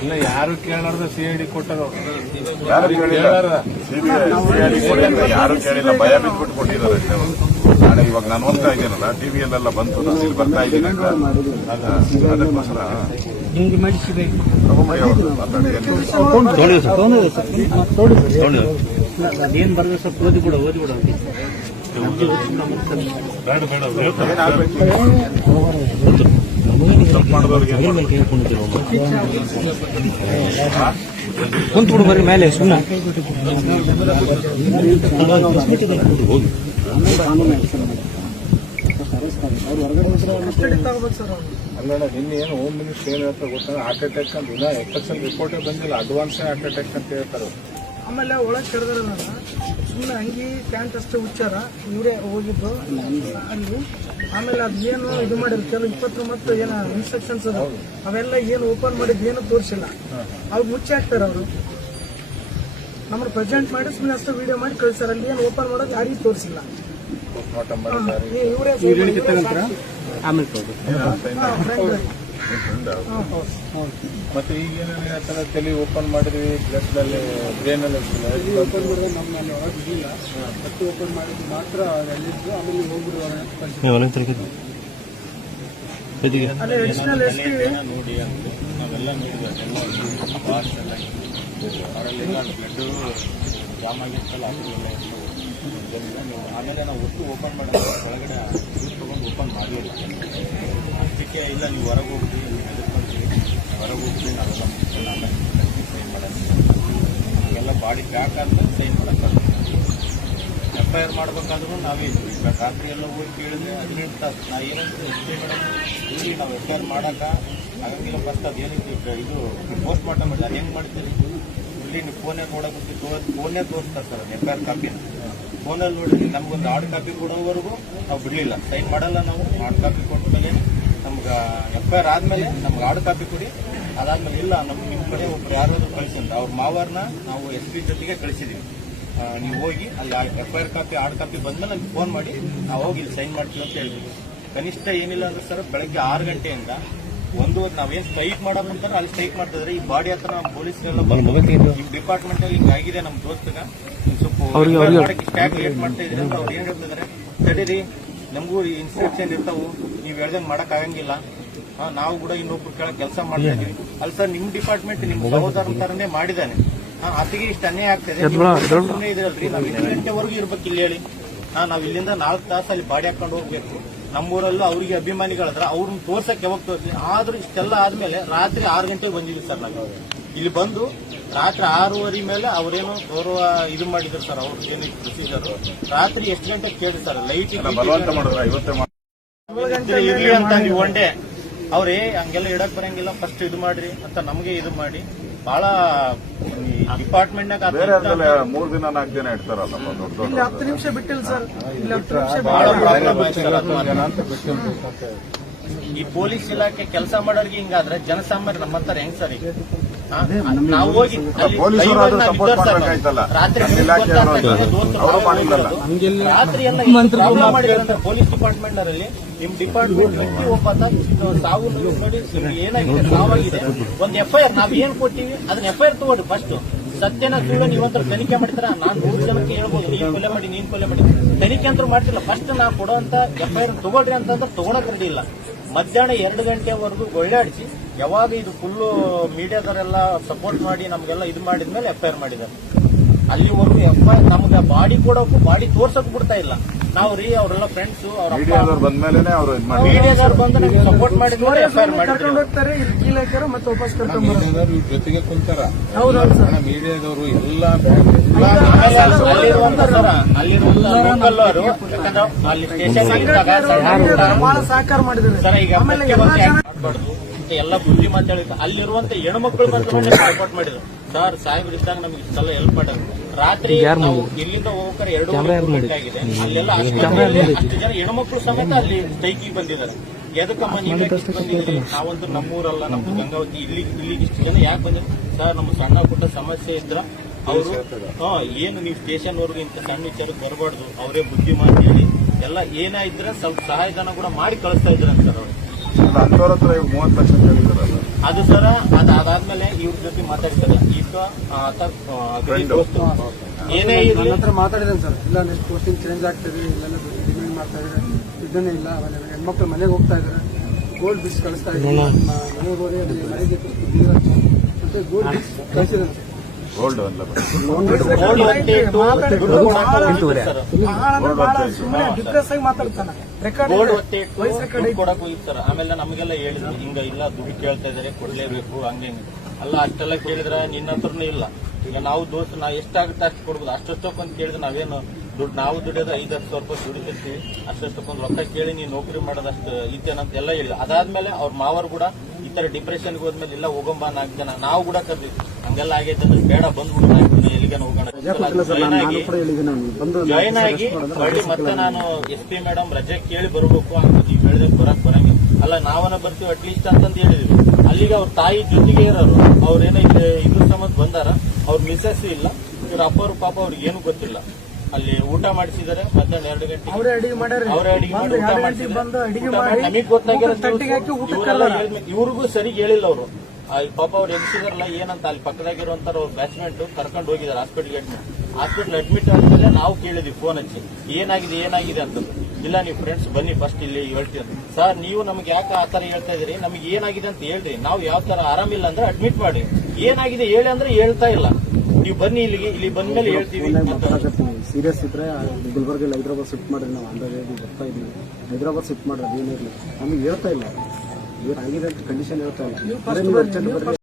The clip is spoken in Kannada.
ಇಲ್ಲ ಯಾರು ಕೇಳಾರ್ದ ಸಿ ಐ ಡಿ ಕೊಟ್ಟರು ಯಾರು ಕೇಳಿಲ್ಲ? ಸಿಬಿಐ ಸಿಐಡಿ ಅಂತ ಯಾರು ಕೇಳಿಲ್ಲ? ಭಯ ಬಿಟ್ಬಿಟ್ಟು ಕೊಟ್ಟಿದ್ದಾರೆ. ನಾಳೆ ಇವಾಗ ನಾನು ಓದ್ತಾ ಇದ್ದೀನಲ್ಲ ಟಿವಿಯಲ್ಲೆಲ್ಲ ಬಂತು ನಾನು ಇಲ್ಲಿ ಬರ್ತಾ ಇದ್ದೀನಿ ಅಂತ. ಅದ- ಅದಕ್ಕೋಸ್ಕರ. ತಗೊಂಬಿಡಿ ಅವರು ಮಾತಾಡಿ. ಅದೇನ್ ಬರ್ತದೆ ಸ್ವಲ್ಪ ಓದಿ ಬಿಡ ಓದಿ ಬಿಡ ಬೇಡ ಬೇಡ ತಪ್ಪು ಮಾಡಿದವ್ರಿಗೆ ಏನ್ ಮಾಡ್ಬೇಕು? ಕುಂತ್ ಬಿಡು ಬರ್ರಿ ಮೇಲೆ ಸುಮ್ಮನೆ ಅಲ್ಲ ನಿನ್ನೆ ಏನು ಹೋಮ್ ಮಿನಿಸ್ಟರ್ ಏನ್ ಹೇಳ್ತಾರೆ ಗೊತ್ತಾ ಹಾರ್ಟ್ ಅಟ್ಯಾಕ್ ಅಂತ ಇನ್ನ ಎಫೆಕ್ಷನ್ ರಿಪೋರ್ಟೇ ಬಂದಿಲ್ಲ ಅಡ್ವಾನ್ಸೇ ಹಾರ್ಟ್ ಅಟ್ಯಾಕ್ ಅಂತ ಹೇಳ್ತಾರೆ ಆಮೇಲೆ ಒಳಗೆ ಕರೆದ್ರಲ್ಲ ಸುಮ್ಮನೆ ಅಂಗಿ ಪ್ಯಾಂಟ್ ಅಷ್ಟೇ ಹುಚ್ಚಾರ. ಇವರೇ ಹೋಗಿದ್ದು. ಅಲ್ಲಿ ಆಮೇಲೆ ಅದೇನು ಇದು ಮಾಡಿದ್ರು ಕೆಲವು ಇಪ್ಪತ್ತೊಂಬತ್ತು ಏನ ಇನ್ಸ್ಟ್ರಕ್ಷನ್ಸ್ ಅದ ಅವೆಲ್ಲ ಏನು ಓಪನ್ ಮಾಡಿದ್ ಏನು ತೋರಿಸಿಲ್ಲ. ಅವ್ರು ಮುಚ್ಚಿ ಹಾಕ್ತಾರೆ ಅವರು. ನಮ್ಮನ್ನು ಪ್ರೆಸೆಂಟ್ ಮಾಡಿ ಸುಮ್ಮನೆ ಅಷ್ಟು ವಿಡಿಯೋ ಮಾಡಿ ಕಳಿಸ್ತಾರೆ ಅಲ್ಲಿ ಏನು ಓಪನ್ ಮಾಡೋದು ಯಾರಿಗೂ ತೋರಿಸಿಲ್ಲ. ಇವರೇ. ಮತ್ತೆ ಈಗ ಏನೇನು ಹೇಳ್ತಾರೆ ತಲೆ ಓಪನ್ ಮಾಡಿದ್ವಿ ಬ್ಲಡ್ನಲ್ಲಿ ಬ್ರೇನ್ ಅಲ್ಲಿ ಓಪನ್ ಮಾಡಿದ್ರೆ ನಮ್ಮ ಮನೆ ಒಳಗೆ ಇರಲಿಲ್ಲ ಮತ್ತೆ ಓಪನ್ ಮಾಡಿದ್ದು ಮಾತ್ರ ಅಲ್ಲಿದ್ದು ಆಮೇಲೆ ಹೋಗ್ಬಿಡು ಅಲ್ಲೇ ಅಡಿಷನಲ್ ಎಸ್ ಟಿ ನೋಡಿ ಅಂತ ನಾವೆಲ್ಲ ನೋಡಿದ್ವಿ ಎಲ್ಲ. ಅವರಲ್ಲಿ ಬ್ಲಡ್ ಜಾಮ್ ಆಮೇಲೆ ನಾವು ಒಟ್ಟು ಓಪನ್ ಮಾಡೋದು ಒಳಗಡೆ ತೊಗೊಂಡು ಓಪನ್ ಮಾಡಲಿಲ್ಲ ಅದಕ್ಕೆ ಇಲ್ಲ, ನೀವು ಹೊರಗೆ ಹೋಗ್ತೀವಿ ನೀವು ಹೆದರ್ಕೊಂತೀವಿ ಹೊರಗೆ ಹೋಗ್ತೀವಿ ನಾವೆಲ್ಲ ಆಮೇಲೆ ಸೈನ್ ಮಾಡೋದು ನಮಗೆಲ್ಲ ಬಾಡಿ ಪ್ಯಾಕ್ ಆದ್ಮೇಲೆ ಸೈನ್ ಮಾಡೋಕ್ಕಾಗುತ್ತೆ ಎಫ್ ಐ ಆರ್ ಮಾಡ್ಬೇಕಾದ್ರೂ ನಾವೇ ಇದ್ವಿ. ಈಗ ರಾತ್ರಿ ಎಲ್ಲ ಹೋಗಿ ಕೇಳಿದ್ರೆ ಹದಿನೆಂಟು ತಾಸು ನಾ ಏನಂತ ಪಿ ಮೇಡಮ್. ಇಲ್ಲಿ ನಾವು ಎಫ್ ಐ ಆರ್ ಮಾಡಕ್ಕ ಆಗಂಗಿಲ್ಲ. ಫಸ್ಟ್ ಅದು ಏನಕ್ಕೆ ಇದು ಪೋಸ್ಟ್ ಮಾರ್ಟಮ್ ಮಾಡಿ ಅದು ಹೆಂಗೆ ಮಾಡ್ತೀರಿ ಇಲ್ಲಿ ನೀವು ಫೋನೇ ನೋಡಕ್ಕೆ ಫೋನೇ ತೋರಿಸ್ತಾರೆ ಸರ್ ಎಫ್ ಐ ಆರ್ ಕಾಪಿನ ಫೋನಲ್ಲಿ ನೋಡಿದ್ರೆ ನಮ್ಗೊಂದು ಹಾರ್ಡ್ ಕಾಪಿ ಕೊಡೋವರೆಗೂ ನಾವು ಬಿಡಲಿಲ್ಲ. ಸೈನ್ ಮಾಡಲ್ಲ ನಾವು ಹಾರ್ಡ್ ಕಾಪಿ ಕೊಟ್ಮೇಲೆ ನಮ್ಗೆ ಎಫ್ ಐ ಆರ್ ಆದಮೇಲೆ ನಮ್ಗೆ ಹಾರ್ಡ್ ಕಾಪಿ ಕೊಡಿ. ಅದಾದ್ಮೇಲೆ ಇಲ್ಲ, ನಮ್ಗೆ ನಿಮ್ಮ ಕಡೆ ಒಬ್ರು ಯಾರಾದ್ರೂ ಕಳಿಸಿಲ್ಲ ಅವ್ರ ಮಾವರ್ನ ನಾವು ಎಸ್ ಪಿ ಜೊತೆಗೆ ಕಳಿಸಿದೀವಿ. ನೀವು ಹೋಗಿ ಅಲ್ಲಿ F I R copy hard copy ಬಂದ್ಮೇಲೆ ನಮ್ಗೆ ಫೋನ್ ಮಾಡಿ, ನಾವು ಹೋಗಿ ಇಲ್ಲಿ ಸೈನ್ ಮಾಡ್ತೀವಿ ಅಂತ ಹೇಳಿದ್ವಿ ಕನಿಷ್ಠ ಏನಿಲ್ಲ ಅಂದ್ರೆ ಸರ್ ಬೆಳಗ್ಗೆ ಆರು ಗಂಟೆಯಿಂದ ಒಂದು ನಾವೇನ್ ಸ್ಟ್ರೈಕ್ ಮಾಡೋದು ಅಂತಾರೆ ಅಲ್ಲಿ ಸ್ಟ್ರೈಕ್ ಮಾಡ್ತಿದ್ರೆ ಈ ಬಾಡಿ ಹತ್ರ ನಮ್ಮ ಪೊಲೀಸರೆಲ್ಲ ನಿಮ್ಮ ಡಿಪಾರ್ಟ್ಮೆಂಟ್ ಅಲ್ಲಿ ಹಿಂಗ್ ಆಗಿದೆ ನಮ್ಮ ದೋಸ್ತಗ. ಸ್ವಲ್ಪ ಸ್ಟ್ಯಾಕ್ ಲೇಟ್ ಮಾಡ್ತಾ ಇದ್ರೆ ಅಂತ ಅವ್ರು ಏನ್ ಹೇಳ್ತಿದಾರೆ? ತಡೀರಿ ನಮಗೂ ಇನ್ಸ್ಟ್ರಕ್ಷನ್ ಇರ್ತಾವು. ನೀವು ಹೇಳ್ದಂಗ್ ಮಾಡಕ್ ಆಗಂಗಿಲ್ಲ. ನಾವು ಕೂಡ ಇನ್ನೊಬ್ರು ಕೆಳಗೆ ಕೆಲಸ ಮಾಡ್ತಾ ಇದೀವಿ. ಅಲ್ಲಿ ಸರ್ ನಿಮ್ ಡಿಪಾರ್ಟ್ಮೆಂಟ್ ನಿಮ್ ಸಹೋದರ ತರನೇ ಮಾಡಿದಾನೆ ಅತಿಗೆ ಇಷ್ಟ ಅನ್ಯಾಯ ಆಗ್ತದೆ ಇದ್ರಲ್ರಿ ನಾವ್ ಎಷ್ಟು ಗಂಟೆವರೆಗೂ ಇರ್ಬೇಕು ಇಲ್ಲಿ ಹೇಳಿ. ಹಾ ನಾವ್ ಇಲ್ಲಿಂದ ನಾಲ್ಕು ತಾಸು ಅಲ್ಲಿ ಬಾಡಿ ಹಾಕೊಂಡು ಹೋಗ್ಬೇಕು. ನಮ್ಮೂರಲ್ಲೂ ಅವ್ರಿಗೆ ಅಭಿಮಾನಿಗಳದ್ರ ಅವ್ರನ್ನ ತೋರ್ಸಕ್ ಯಾವಾಗ ತೋರಿಸಿ ಆದ್ರೂ ಇಷ್ಟೆಲ್ಲ ಆದ್ಮೇಲೆ ರಾತ್ರಿ ಆರು ಗಂಟೆಗೆ ಬಂದಿದ್ವಿ ಸರ್ ನಾವು ಇಲ್ಲಿ ಬಂದು ರಾತ್ರಿ ಆರೂವರೆ ಮೇಲೆ ಅವ್ರೇನು ಗೌರವ ಇದು ಮಾಡಿದ್ರು ಸರ್ ಅವ್ರ ಏನು ಪ್ರೊಸೀಜರ್ ರಾತ್ರಿ ಎಷ್ಟು ಗಂಟೆ ಕೇಳಿ ಸರ್ ಲೈಟ್ ಬಲವಂತ ಮಾಡಿದ್ರ? ಇವತ್ತೇ ಮಾಡಿ ಇರ್ಲಿ ಅಂತ ನೀವು ಒನ್ ಡೇ ಅವ್ರೇ ಹಂಗೆಲ್ಲ ಇಡಕ್ ಬರಂಗಿಲ್ಲ ಫಸ್ಟ್ ಇದು ಮಾಡ್ರಿ ಅಂತ ನಮಗೆ ಇದು ಮಾಡಿ. ಬಹಳ ಡಿಪಾರ್ಟ್ಮೆಂಟ್ ಮೂರ್ ದಿನ ನಾಲ್ಕು ದಿನ ಇಡ್ತಾರಲ್ಲ ಇಲ್ಲಿ ಹತ್ತು ನಿಮಿಷ ಬಿಟ್ಟಿಲ್ಲ ಸರ್ ಇಲ್ಲಿ ಹತ್ತು ನಿಮಿಷ ಬಹಳ ಬಿಟ್ಟಿಲ್ಲ. ಪ್ರಾಬ್ಲಮ್ ಆಯ್ತು ಸರ್ ಈ ಪೊಲೀಸ್ ಇಲಾಖೆ ಕೆಲಸ ಮಾಡೋರಿಗೆ ಹಿಂಗಾದ್ರೆ ಜನಸಾಮಾನ್ಯ ನಮ್ಮಂತಾರೆ ಹೆಂಗ್ ಸರ್ ಈಗ? ನಾವು ಹೋಗಿ ಪೊಲೀಸ್ ಡಿಪಾರ್ಟ್ಮೆಂಟ್ ನಿಮ್ ಡಿಪಾರ್ಟ್ಮೆಂಟ್ ವ್ಯಕ್ತಿ ಒಬ್ಬ ಸಾವು ನೋಡಿ ಏನಾಗಿದೆ ಸಾವಾಗಿದೆ. ಒಂದ್ ಎಫ್ ಐ ಆರ್ ನಾವ್ ಏನ್ ಕೊಟ್ಟಿವಿ? ಅದನ್ನ ಎಫ್ಐಆರ್ ತಗೊಳ್ಳಿ ತಗೊಳ್ರಿ ಫಸ್ಟ್ ಸತ್ಯನ ಸುಳ್ಳು ನೀವಂತರ ತನಿಖೆ ಮಾಡ್ತೀರಾ ನಾನು ಮೂರು ಜನಕ್ಕೆ ಹೇಳ್ಬೋದು ನೀನ್ ಕೊಲೆ ಮಾಡಿ ನೀನ್ ಕೊಲೆ ಮಾಡಿ. ತನಿಖೆ ಅಂತೂ ಮಾಡ್ತಿಲ್ಲ. ಫಸ್ಟ್ ನಾ ಕೊಡುವಂತ ಎಫ್ಐಆರ್ ತಗೊಳ್ರಿ ಅಂತಂದ್ರೆ ತಗೊಳಕ್ ರೆಡಿ ಇಲ್ಲ. ಮಧ್ಯಾಹ್ನ ಎರಡು ಗಂಟೆವರೆಗೂ ಗೊಳ್ಳಾಡಿಸಿ ಯಾವಾಗ ಇದು ಫುಲ್ಲು ಮೀಡಿಯಾದವರೆಲ್ಲ ಸಪೋರ್ಟ್ ಮಾಡಿ ನಮಗೆಲ್ಲ ಇದು ಮಾಡಿದ್ಮೇಲೆ ಎಫ್ ಐ ಆರ್ ಮಾಡಿದ್ದಾರೆ. ಅಲ್ಲಿವರೆಗೂ ಎಫ್ ಐ ನಮ್ಗೆ ಬಾಡಿ ಕೊಡೋಕು ಬಾಡಿ ತೋರ್ಸಕ್ ಬಿಡ್ತಾ ಇಲ್ಲ. ನಾವು ರೀ ಅವರೆಲ್ಲ ಫ್ರೆಂಡ್ಸ್ ಅವ್ರ ಮೀಡಿಯಾದವ್ರು ಬಂದ್ಮೇಲೆ ಅವ್ರು ಇದ್ ಮಾಡಿ. ಮೀಡಿಯಾದವ್ರು ಬಂದು ನಮ್ಗೆ ಸಪೋರ್ಟ್ ಮಾಡಿದ್ಮೇಲೆ ಎಫ್ ಐ ಆರ್ ಕರ್ಕೊಂಡು ಮಾಡಿದ್ರು ಹೋಗ್ತಾರೆ ಇಲ್ಲಿ ಕೀಲ್ ಹಾಕ್ಯಾರ ಮತ್ತೆ ವಾಪಸ್ ಕರ್ಕೊಂಡು ಬರೋದು. ಮೀಡಿಯಾದವರು ಇವ್ರ ಜೊತೆಗೆ ಕುಂತಾರ. ಹೌದೌದು ಸರ್. ಮೀಡಿಯಾದವರು ಎಲ್ಲ ಅಲ್ಲಿರುವಂತ ಸರ ಅಲ್ಲಿರುವಂತ ಲೋಕಲ್ ಅವರು. ಯಾಕಂದ್ರೆ ಅಲ್ಲಿ ಸ್ಟೇಷನ್ ಇದ್ದಾಗ ಸಣ್ಣ ಬಹಳ ಸಹಕಾರ ಮಾಡಿದ್ದಾರೆ. ಸರ ಈಗ ಆಮೇಲೆ ಎಲ್ಲ ಜನ ಮಾಡ್ಬಾರ್ದು ಅಂತ ಎಲ್ಲ ಬುದ್ಧಿ ಮಾತಾಡಿದ್ರು ಅಲ್ಲಿರುವಂತ ಹೆಣ್ಮಕ್ಳು ಬಂದ್ರು ಸಪೋರ್ಟ್ ಮಾಡಿದ್ರು. ಸರ್ ಸಾಹೇಬ್ರ ಇದ್ದಾಗ ನಮ್ಗೆ ಇಷ್ಟೆಲ್ಲ ಹೆಲ್ಪ್ ಮಾಡೋದು ರಾತ್ರಿ ನಾವು ಇಲ್ಲಿಂದ ಹೋಗ್ಬೇಕಾದ್ರೆ ಎರಡು ಗಂಟೆ ಆಗಿದೆ. ಅಲ್ಲೆಲ್ಲ ಅಷ್ಟು ಜನ ಹೆಣ್ಮಕ್ಳು ಸಮೇತ ಅಲ್ಲಿ ಸ್ಟ್ರೈಕಿಗೆ ಬಂದಿದ್ದಾರೆ. ಎದಕ್ಕಮ್ಮ ನೀವೇ ನಾವಂತೂ ನಮ್ಮೂರಲ್ಲ ನಮ್ ಗಂಗಾವತಿ. ಇಲ್ಲಿ ಇಲ್ಲಿಗೆ ಇಷ್ಟು ಜನ ಯಾಕೆ ಬಂದ್ರೆ ಸರ್ ನಮ್ಮ ಸಣ್ಣ ಪುಟ್ಟ ಸಮಸ್ಯೆ ಇದ್ರ ಅವರು ಹಾ ಏನು ನೀವು ಸ್ಟೇಷನ್ ವರ್ಗು ಇಂತ ಸಣ್ಣ ವಿಚಾರ ಬರಬಾರ್ದು. ಅವರೇ ಬುದ್ಧಿ ಮಾಡಿ ಹೇಳಿ. ಎಲ್ಲ ಏನಾಯ್ತರ ಸ್ವಲ್ಪ ಸಹಾಯಧನ ಕೂಡ ಮಾಡಿ ಕಳಿಸ್ತಾ ಇದ್ರಂತ ಸರ್ ಅವರು. ಅಂತವ್ರ ಹತ್ರ ಇವಾಗ ಮೂವತ್ತು ಲಕ್ಷ ಕೇಳಿದಾರಲ್ಲ ಅದು ಸರ ಅದು ಅದಾದ್ಮೇಲೆ ಇವ್ರ ಜೊತೆ ಮಾತಾಡ್ತಾರೆ. ಈಗ ಏನೇ ನನ್ನ ಹತ್ರ ಮಾತಾಡಿದ್ದೇನೆ ಸರ್. ಇಲ್ಲ ನೆಕ್ಸ್ಟ್ ಪೋಸ್ಟಿಂಗ್ ಚೇಂಜ್ ಆಗ್ತದೆ ಇಲ್ಲೆಲ್ಲ ಡಿಮ್ಯಾಂಡ್ ಮಾಡ್ತಾ ಇದ್ರೆ. ಇದನ್ನೇ ಇಲ್ಲ ಆಮೇಲೆ ಹೆಣ್ಮಕ್ಳು ಮನೆಗೆ ಹೋಗ್ತಾ ಇದ್ದಾರೆ ಗೋಲ್ಡ್ ಬಿಸ್ ಕಳಿಸ್ತಾ ಇದ್ದಾರೆ. ಮನೆಗೆ ಹೋಗಿ ಮನೆಗೆ ಮತ್ತೆ ಗೋಲ್ಡ್ ಬಿಸ್ ಕಳಿಸಿದ್ದಾರೆ ಗೋಲ್ಡ್ ಅಲ್ಲ ಗೋಲ್ಡ್ ಕೊಡಕ್ ಹೋಗಿರ್ತಾರ ಆಮೇಲೆ ನಮಗೆಲ್ಲ ಹೇಳಿದ್ರು ಹಿಂಗ ಇಲ್ಲ ದುಡ್ಡು ಕೇಳ್ತಾ ಇದಾರೆ ಕೊಡ್ಲೇಬೇಕು ಹಂಗೆ. ಅಲ್ಲ ಅಷ್ಟೆಲ್ಲ ಕೇಳಿದ್ರೆ ನಿನ್ನ ಹತ್ರನೂ ಇಲ್ಲ. ಈಗ ನಾವು ದೋಸ್ತ ನಾ ಎಷ್ಟಾಗುತ್ತೆ ಅಷ್ಟು ಕೊಡ್ಬೋದು. ಅಷ್ಟೊತ್ತಕ್ಕೊಂದು ಕೇಳಿದ್ರೆ ನಾವೇನು ದುಡ್ಡು ನಾವು ದುಡಿಯೋದು ಐದು ಹತ್ತು ಸಾವಿರ ರೂಪಾಯಿ ದುಡಿತಿರ್ತೀವಿ ಅಷ್ಟೊತ್ತಕ್ಕೊಂದು ರೊಕ್ಕ ಕೇಳಿ ನೀವು ನೌಕರಿ ಮಾಡೋದಷ್ಟು ಇದ್ದೇನಂತ ಎಲ್ಲ ಹೇಳಿ ಅದಾದ್ಮೇಲೆ ಅವ್ರ ಮಾವರು ಕೂಡ ಈ ತರ ಡಿಪ್ರೆಷನ್ಗೆ ಹೋದ್ಮೇಲೆ ಇಲ್ಲ ಹೋಗಂಬ ನಾಲ್ಕು ಜನ. ನಾವು ಕೂಡ ಕರ್ದಿ ಹಂಗೆಲ್ಲ ಆಗೈತೆ ಅಂದ್ರೆ ಬೇಡ ಬಂದ್ ನಾಲ್ಕು ಎಲ್ಲಿಗೆ ಹೋಗೋಣ. ಜಾಯ್ನ್ ಆಗಿ ಹೊಳ್ಳಿ ಮತ್ತೆ ನಾನು ಎಸ್ ಪಿ ಮೇಡಮ್ ರಜೆ ಕೇಳಿ ಬರಬೇಕು ಅಂತ ನೀವು ಹೇಳಿದ್ರೆ ಬರಕ್ ಬರಂಗಿಲ್ಲ. ಅಲ್ಲ ನಾವನ್ನ ಬರ್ತೀವಿ ಅಟ್ಲೀಸ್ಟ್ ಅಂತಂದು ಹೇಳಿದ್ವಿ. ಅಲ್ಲಿಗೆ ಅವ್ರ ತಾಯಿ ಜೊತೆಗೆ ಇರೋರು ಅವ್ರೇನೋ ಇಲ್ಲಿ ಇದ್ರ ಸಂಬಂಧ ಬಂದಾರ ಅವ್ರ ಮಿಸಸ್ ಇಲ್ಲ. ಇವ್ರ ಅಪ್ಪರು ಪಾಪ ಅವ್ರಿಗೆ ಏನು ಗೊತ್ತಿಲ್ಲ. ಅಲ್ಲಿ ಊಟ ಮಾಡಿಸಿದಾರೆ ಮಧ್ಯಾಹ್ನ ಎರಡು ಗಂಟೆ ಅವರೇ ಅಡಿಗೆ ಮಾಡ್ಯಾರ ಅವರೇ ಅಡಿಗೆ ಮಾಡಿ ಊಟ ಮಾಡಿಸಿದ್ದಾರೆ. ಬಂದು ಅಡಿಗೆ ಊಟ ಮಾಡಿ ನಮಗ್ ಗೊತ್ತಾಗಿರೋ ಊಟದ್ ತಟ್ಟೆಗೆ ಹಾಕಿ ಊಟಕ್ಕೆ ಇವರೆಲ್ಲ ಹೇಳ್ಬೇಕು. ಇವ್ರಿಗೂ ಸರಿ ಹೇಳಿಲ್ಲ ಅವರು. ಪಾಪ ಅವ್ರು ಎಬ್ಸಿದಾರಲ್ಲ ಏನಂತ ಅಲ್ಲಿ ಪಕ್ಕದಾಗಿರುವಂತ ಬ್ಯಾಚ್ಮೆಂಟ್ ಕರ್ಕೊಂಡು ಹೋಗಿದ್ದಾರೆ ಹಾಸ್ಪಿಟಲ್ ಅಡ್ಮಿಟ್ ಹಾಸ್ಪಿಟಲ್ ಅಡ್ಮಿಟ್ ಆದ್ಮೇಲೆ ನಾವು ಕೇಳಿದ್ವಿ ಫೋನ್ ಹಚ್ಚಿ. ಏನಾಗಿದೆ ಏನಾಗಿದೆ ಅಂತ ಇಲ್ಲ ನೀವು ಫ್ರೆಂಡ್ಸ್ ಬನ್ನಿ ಫಸ್ಟ್ ಇಲ್ಲಿ ಹೇಳ್ತೀರ ಸರ್ ನೀವು ನಮ್ಗೆ ಯಾಕೆ ಆ ತರ ಹೇಳ್ತಾ ಇದೀರಿ ನಮ್ಗೆ ಏನಾಗಿದೆ ಅಂತ ಹೇಳ್ರಿ. ನಾವು ಯಾವ ತರ ಆರಾಮಿಲ್ಲ ಅಂದ್ರೆ ಅಡ್ಮಿಟ್ ಮಾಡಿ. ಏನಾಗಿದೆ ಹೇಳಿ ಅಂದ್ರೆ ಹೇಳ್ತಾ ಇಲ್ಲ. ನೀವು ಬನ್ನಿ ಇಲ್ಲಿಗೆ ಇಲ್ಲಿ ಬಂದ್ಮೇಲೆ ಹೇಳ್ತೀವಿ ಅಂತ. ಸೀರಿಯಸ್ ಇದ್ರೆ ಗುಲ್ಬರ್ಗ ಹೈದ್ರಾಬಾದ್ ಶಿಫ್ಟ್ ಮಾಡ್ರಿ ನಾವು ಅಂದಾಜು ಬರ್ತಾ ಇದ್ದೀವಿ ಹೈದ್ರಾಬಾದ್ ಶಿಫ್ಟ್ ಮಾಡ್ರಿ ಅದೇನಿರ್ಲಿ ನಮಗೆ ಹೇಳ್ತಾ ಇಲ್ಲ. ಆಗಿದೆ ಅಂತ ಕಂಡೀಷನ್ ಹೇಳ್ತಾ ಇಲ್ಲ.